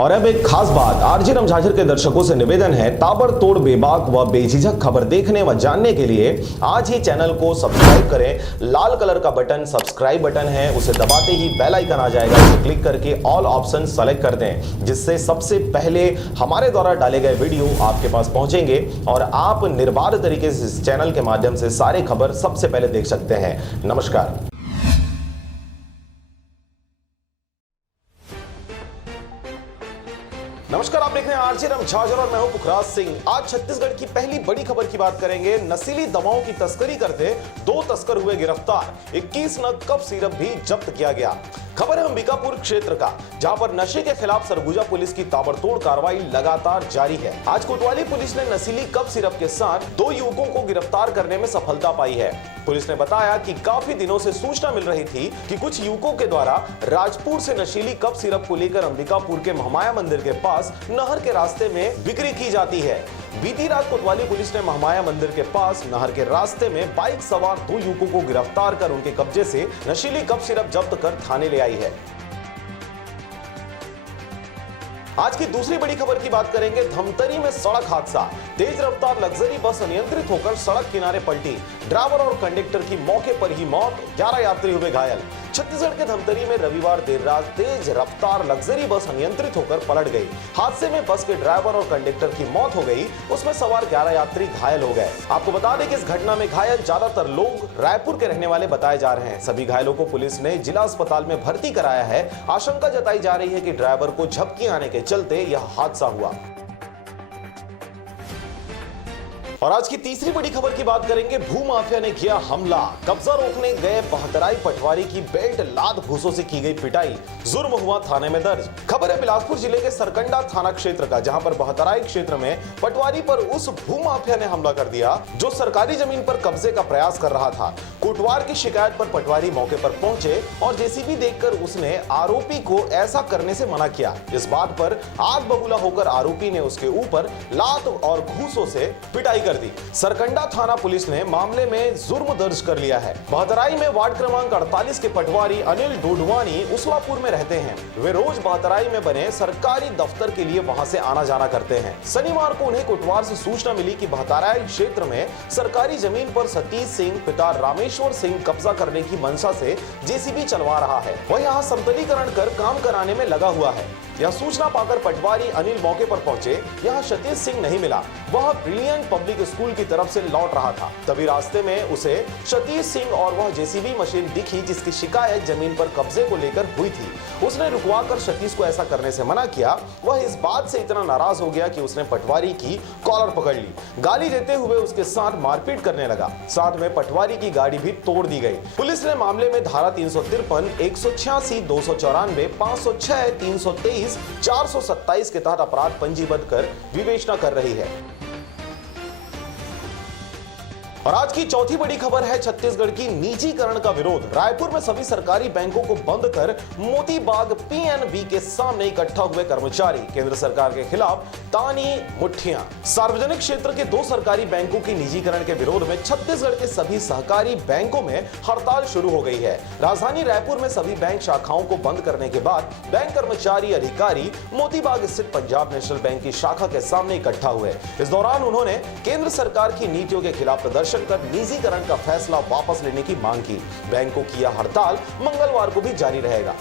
और अब एक खास बात, आरजे रमझाझर के दर्शकों से निवेदन है, ताबड़तोड़ बेबाक व बेझिझक खबर देखने व जानने के लिए आज ही चैनल को सब्सक्राइब करें। लाल कलर का बटन सब्सक्राइब बटन है, उसे दबाते ही बेल आइकन आ जाएगा, उसे क्लिक करके ऑल ऑप्शन सेलेक्ट कर दें, जिससे सबसे पहले हमारे द्वारा डाले गए वीडियो आपके पास पहुंचेंगे और आप निर्बाध तरीके से इस चैनल के माध्यम से सारे खबर सबसे पहले देख सकते हैं। नमस्कार। नमस्कार, आप देख रहे हैं आरजे रमझाझर और मैं हूं पुखराज सिंह। आज छत्तीसगढ़ की पहली बड़ी खबर की बात करेंगे। नशीली दवाओं की तस्करी करते 2 तस्कर हुए गिरफ्तार, 21 नग कफ सिरप भी जब्त किया गया। खबर है अंबिकापुर क्षेत्र का, जहां पर नशे के खिलाफ सरगुजा पुलिस की ताबड़तोड़ कार्रवाई लगातार जारी है। आज कोतवाली पुलिस ने नशीली कफ सिरप के साथ 2 युवकों को गिरफ्तार करने में सफलता पाई है। पुलिस ने बताया कि काफी दिनों से सूचना मिल रही थी कि कुछ युवकों के द्वारा राजपुर से नशीली कफ सिरप को लेकर अंबिकापुर के महामाया मंदिर के पास नहर के रास्ते में बिक्री की जाती है। बीती रात कोतवाली पुलिस ने महामाया मंदिर के पास नहर के रास्ते में बाइक सवार 2 युवकों को गिरफ्तार कर उनके कब्जे से नशीली कफ सिरप जब्त कर थाने ले आई है। आज की दूसरी बड़ी खबर की बात करेंगे। धमतरी में सड़क हादसा, तेज रफ्तार लग्जरी बस अनियंत्रित होकर सड़क किनारे पलटी, ड्राइवर और कंडक्टर की मौके पर ही मौत, 11 यात्री हुए घायल। छत्तीसगढ़ के धमतरी में रविवार देर रात तेज रफ्तार लग्जरी बस अनियंत्रित होकर पलट गई। हादसे में बस के ड्राइवर और कंडक्टर की मौत हो गई, उसमें सवार 11 यात्री घायल हो गए। आपको बता दें कि इस घटना में घायल ज्यादातर लोग रायपुर के रहने वाले बताए जा रहे हैं। सभी घायलों को पुलिस ने जिला अस्पताल में भर्ती कराया है। आशंका जताई जा रही है कि ड्राइवर को झपकी आने के चलते यह हादसा हुआ। और आज की तीसरी बड़ी खबर की बात करेंगे। भूमाफिया ने किया हमला, कब्जा रोकने गए बहतराई पटवारी की बेल्ट लाद भूसों से की गई पिटाई, जुर्म हुआ थाने में दर्ज। खबर है बिलासपुर जिले के सरकंडा थाना क्षेत्र का, जहां पर बहतराई क्षेत्र में पटवारी पर उस भूमाफिया ने हमला कर दिया जो सरकारी जमीन पर कब्जे का प्रयास कर रहा था। कोटवार की शिकायत पर पटवारी मौके पर पहुंचे और जेसीबी देखकर उसने आरोपी को ऐसा करने से मना किया। इस बात पर आग बबूला होकर आरोपी ने उसके ऊपर लात और घूसों से पिटाई कर दी। सरकंडा थाना पुलिस ने मामले में जुर्म दर्ज कर लिया है। बहतराई में वार्ड क्रमांक 48 के पटवारी अनिल डोडवानी उसलापुर में रहते हैं। वे रोज बहतराई में बने सरकारी दफ्तर के लिए वहां से आना जाना करते हैं। शनिवार को उन्हें कोटवार से सूचना मिली कि बहतराई क्षेत्र में सरकारी जमीन पर सतीश सिंह पिता रामेश्वर सिंह कब्जा करने की मंशा से जेसीबी चलवा रहा है। वह यहाँ समतलीकरण कर काम कराने में लगा हुआ है। यह सूचना पाकर पटवारी अनिल मौके पर पहुंचे। यहाँ सतीश सिंह नहीं मिला, वह ब्रिलियंट पब्लिक स्कूल की तरफ से लौट रहा था। तभी रास्ते में उसे सतीश सिंह और वह जेसीबी मशीन दिखी जिसकी शिकायत जमीन पर कब्जे को लेकर हुई थी। उसने रुकवाकर सतीश को ऐसा करने से मना किया। वह इस बात से इतना नाराज हो गया कि उसने पटवारी की कॉलर पकड़ ली, गाली देते हुए उसके साथ मारपीट करने लगा। साथ में पटवारी की गाड़ी भी तोड़ दी गई। पुलिस ने मामले में धारा 353, 186, 294, 506, 323, 427 के तहत अपराध पंजीबद्ध कर विवेचना कर रही है। और आज की चौथी बड़ी खबर है छत्तीसगढ़ की निजीकरण का विरोध। रायपुर में सभी सरकारी बैंकों को बंद कर मोतीबाग पीएनबी के सामने इकट्ठा हुए कर्मचारी, केंद्र सरकार के खिलाफ तानी मुठ्ठियां। सार्वजनिक क्षेत्र के 2 सरकारी बैंकों की निजीकरण के विरोध में छत्तीसगढ़ के सभी सहकारी बैंकों में हड़ताल शुरू हो गई है। राजधानी रायपुर में सभी बैंक शाखाओं को बंद करने के बाद बैंक कर्मचारी अधिकारी मोतीबाग स्थित पंजाब नेशनल बैंक की शाखा के सामने इकट्ठा हुए। इस दौरान उन्होंने केंद्र सरकार की नीतियों के खिलाफ प्रदर्शन कर निजीकरण का फैसला वापस लेने की मांग की। बैंकों की यह हड़ताल मंगलवार को भी जारी रहेगा।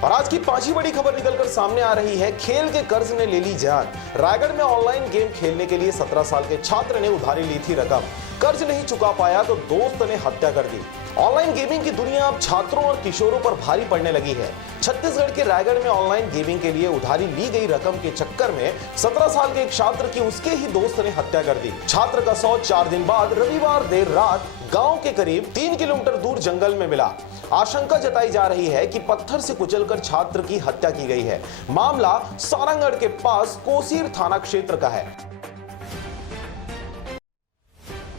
और आज की 5वीं बड़ी खबर निकलकर सामने आ रही है। खेल के कर्ज ने ले ली जान। रायगढ़ में ऑनलाइन गेम खेलने के लिए 17 साल के छात्र ने उधारी ली थी रकम, कर्ज नहीं चुका पाया तो दोस्त ने हत्या कर दी। ऑनलाइन गेमिंग की दुनिया अब छात्रों और किशोरों पर भारी पड़ने लगी है। छत्तीसगढ़ के रायगढ़ में ऑनलाइन गेमिंग के लिए उधारी ली गई रकम के चक्कर में 17 साल के एक छात्र की उसके ही दोस्त ने हत्या कर दी। छात्र का शव 4 दिन बाद रविवार देर रात गांव के करीब 3 किलोमीटर दूर जंगल में मिला। आशंका जताई जा रही है कि पत्थर से कुचलकर छात्र की हत्या की गई है। मामला सारंगढ़ के पास कोसीर थाना क्षेत्र का है।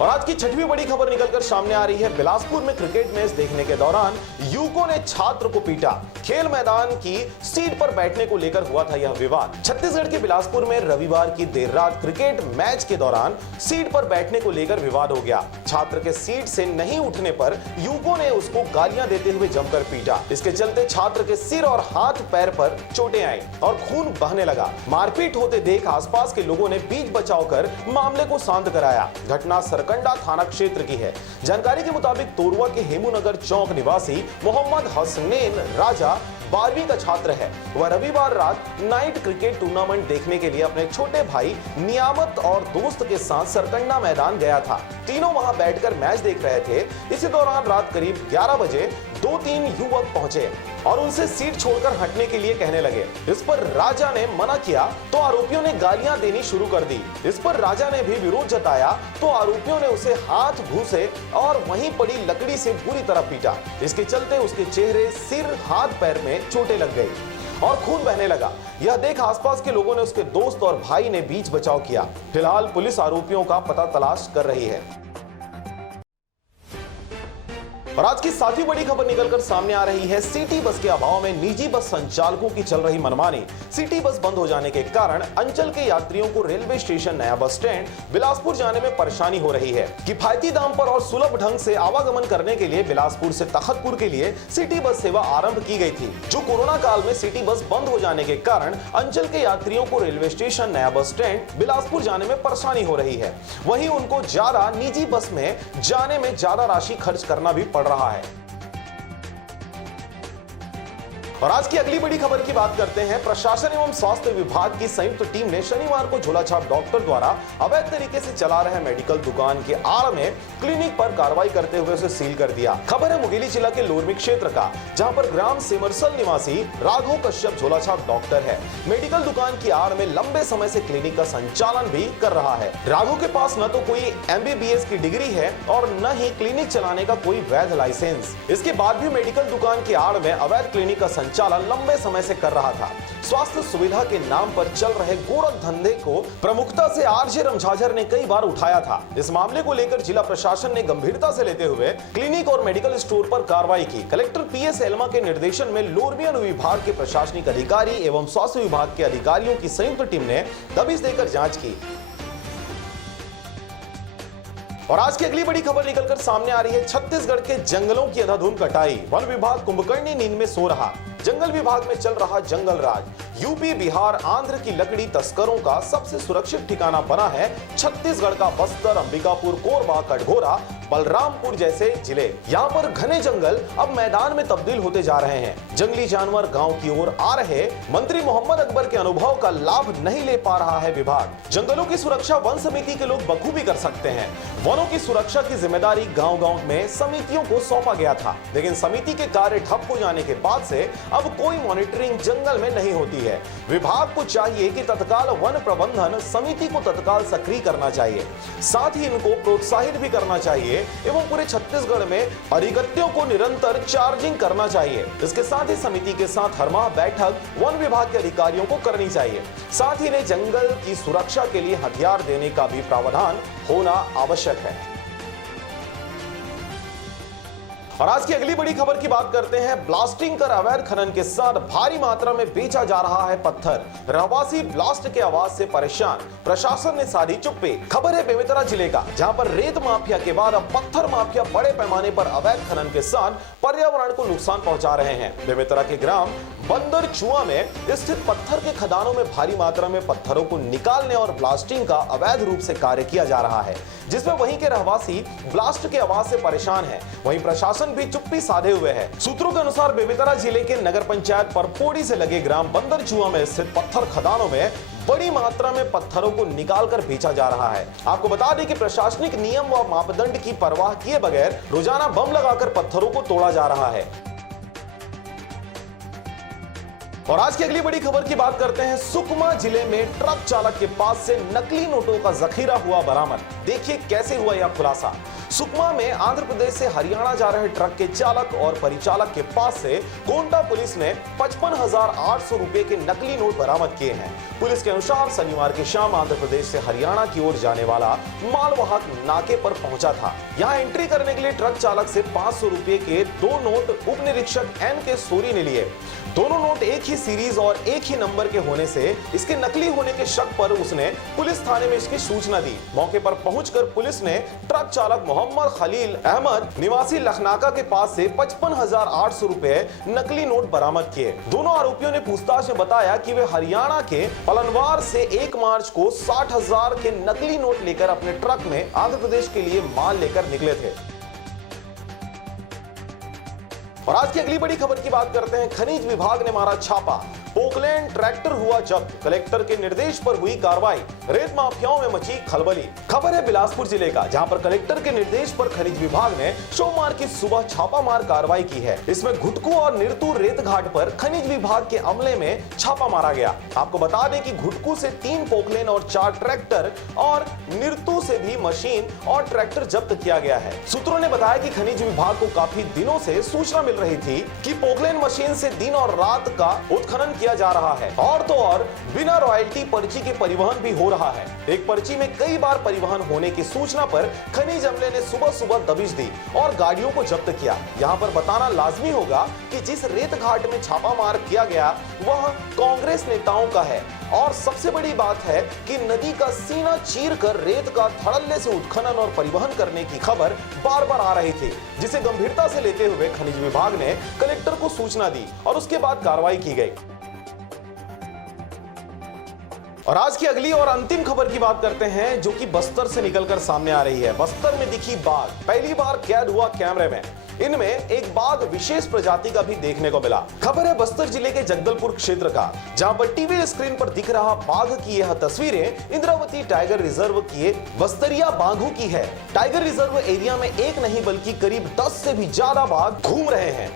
और आज की छठवीं बड़ी खबर निकलकर सामने आ रही है। बिलासपुर में क्रिकेट मैच देखने के दौरान युवकों ने छात्र को पीटा। खेल मैदान की सीट पर बैठने को लेकर हुआ था यह विवाद। छत्तीसगढ़ के बिलासपुर में रविवार की देर रात क्रिकेट मैच के दौरान सीट पर बैठने को लेकर विवाद हो गया। छात्र के सीट से नहीं उठने पर युवकों ने उसको गालियां देते हुए जमकर पीटा। इसके चलते छात्र के सिर और हाथ पैर पर चोटें आई और खून बहने लगा। मारपीट होते देख आसपास के लोगों ने बीच बचाव कर मामले को शांत कराया। घटना सरकंडा थाना क्षेत्र की है। जानकारी के मुताबिक तोरवा के हेमूनगर चौक निवासी मोहम्मद हसनैन राजा 12वीं का छात्र है। वह रविवार रात नाइट क्रिकेट टूर्नामेंट देखने के लिए अपने छोटे भाई नियामत और दोस्त के साथ सरकंडा मैदान गया था। तीनों वहां बैठकर मैच देख रहे थे। इसी दौरान रात करीब 11 बजे 2-3 युवक पहुंचे और उनसे सीट छोड़कर हटने के लिए कहने लगे। इस पर राजा ने मना किया तो आरोपियों ने गालियां देनी शुरू कर दी। इस पर राजा ने भी विरोध जताया तो आरोपियों ने उसे हाथ, घूंसे और वहीं पड़ी लकड़ी से बुरी तरह पीटा। इसके चलते उसके चेहरे, सिर, हाथ, पैर में चोटें लग गई और खून बहने लगा। यह देख आसपास के लोगों ने उसके दोस्त और भाई ने बीच बचाव किया। फिलहाल पुलिस आरोपियों का पता तलाश कर रही है। और आज की सातवीं बड़ी खबर निकलकर सामने आ रही है। सिटी बस के अभाव में निजी बस संचालकों की चल रही मनमानी। सिटी बस बंद हो जाने के कारण अंचल के यात्रियों को रेलवे स्टेशन नया बस स्टैंड बिलासपुर जाने में परेशानी हो रही है। किफायती दाम पर और सुलभ ढंग से आवागमन करने के लिए बिलासपुर से तखतपुर के लिए सिटी बस सेवा आरंभ की गई थी। जो कोरोना काल में सिटी बस बंद हो जाने के कारण अंचल के यात्रियों को रेलवे स्टेशन नया बस स्टैंड बिलासपुर जाने में परेशानी हो रही है। वहीं उनको ज्यादा निजी बस में जाने में ज्यादा राशि खर्च करना भी पड़ रहा है। और आज की अगली बड़ी खबर की बात करते हैं। प्रशासन एवं स्वास्थ्य विभाग की संयुक्त टीम ने शनिवार को झोलाछाप डॉक्टर द्वारा अवैध तरीके से चला रहे मेडिकल दुकान के आड़ में क्लिनिक पर कार्रवाई करते हुए उसे सील कर दिया। खबर है मुंगेली जिला के लोरमी क्षेत्र का, जहां पर ग्राम सिमरसल निवासी राघव कश्यप झोलाछाप डॉक्टर है। मेडिकल दुकान की आड़ में लंबे समय से क्लिनिक का संचालन भी कर रहा है। राघव के पास न तो कोई MBBS की डिग्री है और न ही क्लिनिक चलाने का कोई वैध लाइसेंस। इसके बाद भी मेडिकल दुकान की आड़ में अवैध क्लिनिक का संचालन लंबे समय से कर रहा था। स्वास्थ्य सुविधा के नाम पर चल रहे गोरख धंधे को प्रमुखता से RJ रमझाझर ने कई बार उठाया था। इस मामले को लेकर जिला प्रशासन ने गंभीरता से लेते हुए क्लिनिक और मेडिकल स्टोर पर कार्रवाई की। कलेक्टर PS एल्मा के निर्देशन में लोरमी अनुविभाग के प्रशासनिक अधिकारी एवं स्वास्थ्य विभाग के अधिकारियों की संयुक्त टीम ने दबिश देकर जांच की। और आज की अगली बड़ी खबर निकलकर सामने आ रही है। छत्तीसगढ़ के जंगलों की अंधाधुंध कटाई। वन विभाग कुंभकर्णी नींद में सो रहा। जंगल विभाग में चल रहा जंगल राज। यूपी, बिहार, आंध्र की लकड़ी तस्करों का सबसे सुरक्षित ठिकाना बना है छत्तीसगढ़ का बस्तर, अंबिकापुर, कोरबा, कटघोरा, बलरामपुर जैसे जिले। यहाँ पर घने जंगल अब मैदान में तब्दील होते जा रहे हैं। जंगली जानवर गांव की ओर आ रहे। मंत्री मोहम्मद अकबर के अनुभव का लाभ नहीं ले पा रहा है विभाग। जंगलों की सुरक्षा वन समिति के लोग बखूबी कर सकते हैं। वनों की सुरक्षा की जिम्मेदारी गांव-गांव में समितियों को सौंपा गया था, लेकिन समिति के कार्य ठप हो जाने के बाद से अब कोई मॉनिटरिंग जंगल में नहीं होती है। विभाग को चाहिए कि तत्काल वन प्रबंधन समिति को तत्काल सक्रिय करना चाहिए। साथ ही इनको प्रोत्साहित भी करना चाहिए एवं पूरे छत्तीसगढ़ में अधिगत्यों को निरंतर चार्जिंग करना चाहिए। इसके साथ ही समिति के साथ हर माह बैठक वन विभाग के अधिकारियों को करनी चाहिए। साथ ही इन्हें जंगल की सुरक्षा के लिए हथियार देने का भी प्रावधान होना आवश्यक है। और आज की अगली बड़ी खबर की बात करते हैं। ब्लास्टिंग कर अवैध खनन के साथ भारी मात्रा में बेचा जा रहा है पत्थर। रहवासी ब्लास्ट के आवाज से परेशान, प्रशासन ने साधी चुप्पी। खबर है बेमेतरा जिले का, जहां पर रेत माफिया के बाद अब पत्थर माफिया बड़े पैमाने पर अवैध खनन के साथ पर्यावरण को नुकसान पहुंचा रहे हैं। बेमेतरा के ग्राम बंदरचुआ में स्थित पत्थर के खदानों में भारी मात्रा में पत्थरों को निकालने और ब्लास्टिंग का अवैध रूप से कार्य किया जा रहा है, जिसमें वहीं के रहवासी ब्लास्ट के आवाज से परेशान हैं। वहीं प्रशासन भी चुप्पी साधे हुए है। सूत्रों के अनुसार बेमेतरा जिले के नगर पंचायत परपोड़ी से लगे ग्राम बंदरचुआ में स्थित पत्थर खदानों में बड़ी मात्रा में पत्थरों को निकालकर बेचा जा रहा है। आपको बता दें कि प्रशासनिक नियम व मापदंड की परवाह किए बगैर रोजाना बम लगाकर पत्थरों को तोड़ा जा रहा है। और आज की अगली बड़ी खबर की बात करते हैं। सुकमा जिले में ट्रक चालक के पास से नकली नोटों का जखीरा हुआ बरामद। देखिए कैसे हुआ यह खुलासा। सुकमा में आंध्र प्रदेश से हरियाणा जा रहे ट्रक के चालक और परिचालक के पास से कोंटा पुलिस ने 55,800 रुपए के नकली नोट बरामद किए हैं। पुलिस के अनुसार शनिवार की शाम आंध्र प्रदेश से हरियाणा की ओर जाने वाला मालवाहक नाके पर पहुंचा था। यहां एंट्री करने के लिए ट्रक चालक से 500 रुपए के 2 नोट उप निरीक्षक एन के सोरी ने लिए। दोनों नोट एक ही सीरीज और एक ही नंबर के होने से इसके नकली होने के शक पर उसने पुलिस थाने में इसकी सूचना दी। मौके पर पहुंचकर पुलिस ने ट्रक चालक मोहम्मद खलील अहमद निवासी लखनाका के पास से 55,800 रुपए नकली नोट बरामद किए। दोनों आरोपियों ने पूछताछ में बताया कि वे हरियाणा के पलनवार से 1 मार्च को 60,000 के नकली नोट लेकर अपने ट्रक में आंध्र प्रदेश के लिए माल लेकर निकले थे। और आज की अगली बड़ी खबर की बात करते हैं। खनिज विभाग ने मारा छापा, पोकलैंड ट्रैक्टर हुआ जब्त, कलेक्टर के निर्देश पर हुई कार्रवाई, रेत माफियाओं में मची खलबली। खबर है बिलासपुर जिले का, जहां पर कलेक्टर के निर्देश पर खनिज विभाग ने सोमवार की सुबह छापामार कार्रवाई की है। इसमें घुटकू और निरतू रेत घाट पर खनिज विभाग के अमले में छापा मारा गया। आपको बता दें कि घुटकू से 3 पोकलैंड और 4 ट्रैक्टर और निरतू से भी मशीन और ट्रैक्टर जब्त किया गया है। सूत्रों ने बताया कि खनिज विभाग को काफी दिनों से सूचना मिल रही थी कि पोकलैंड मशीन से दिन और रात का उत्खनन किया जा रहा है और तो और बिना रॉयल्टी पर्ची के परिवहन भी हो रहा है। एक पर्ची में कई बार परिवहन होने की सूचना पर खनिज अमले ने सुबह सुबह दबिश दी और गाड़ियों को जब्त किया। यहाँ पर बताना लाजमी होगा कि जिस रेत घाट में छापामार किया गया वह कांग्रेस नेताओं का है और सबसे बड़ी बात है कि नदी का सीना चीरकर रेत का धड़ल्ले से उत्खनन और परिवहन करने की खबर बार बार आ रही थी, जिसे गंभीरता से लेते हुए खनिज विभाग ने कलेक्टर को सूचना दी और उसके बाद कार्रवाई की गई। और आज की अगली और अंतिम खबर की बात करते हैं, जो कि बस्तर से निकलकर सामने आ रही है। बस्तर में दिखी बाघ, पहली बार कैद हुआ कैमरे में। इनमें एक बाघ विशेष प्रजाति का भी देखने को मिला। खबर है बस्तर जिले के जगदलपुर क्षेत्र का, जहां पर टीवी स्क्रीन पर दिख रहा बाघ की यह तस्वीरें इंद्रावती टाइगर रिजर्व की बस्तरिया बाघों की है। टाइगर रिजर्व एरिया में एक नहीं बल्कि करीब 10 से भी ज्यादा बाघ घूम रहे हैं।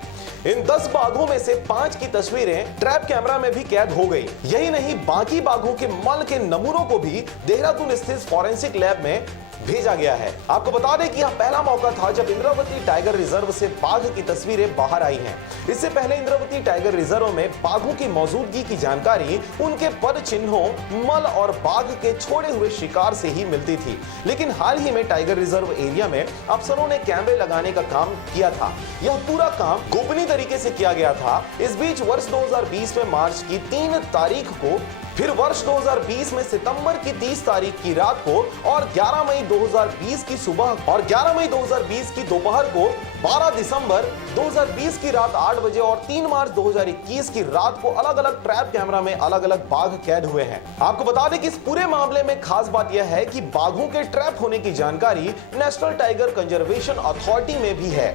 इन 10 बाघों में से 5 की तस्वीरें ट्रैप कैमरा में भी कैद हो गई। यही नहीं, बाकी बाघों के मल के नमूनों को भी देहरादून स्थित फॉरेंसिक लैब में भेजा गया है। आपको बता दें कि यह पहला मौका था जब इंद्रावती टाइगर रिजर्व से बाघ की तस्वीरें बाहर आई हैं। इससे पहले इंद्रावती टाइगर रिजर्व में बाघों की मौजूदगी की जानकारी उनके पद चिन्हों, मल और बाघ के छोड़े हुए शिकार से ही मिलती थी। लेकिन हाल ही में टाइगर रिजर्व एरिया में अफसरों ने कैमरे लगाने का काम किया था। यह पूरा काम गोपनीय तरीके से किया गया था। इस बीच वर्ष 2020 में मार्च की 3 तारीख को, फिर वर्ष 2020 में सितंबर की 30 तारीख की रात को और 11 मई 2020 की सुबह और 11 मई 2020 की दोपहर को, 12 दिसंबर 2020 की रात 8 बजे और 3 मार्च 2021 की रात को अलग अलग ट्रैप कैमरा में अलग अलग बाघ कैद हुए हैं। आपको बता दें कि इस पूरे मामले में खास बात यह है कि बाघों के ट्रैप होने की जानकारी नेशनल टाइगर कंजर्वेशन अथॉरिटी में भी है।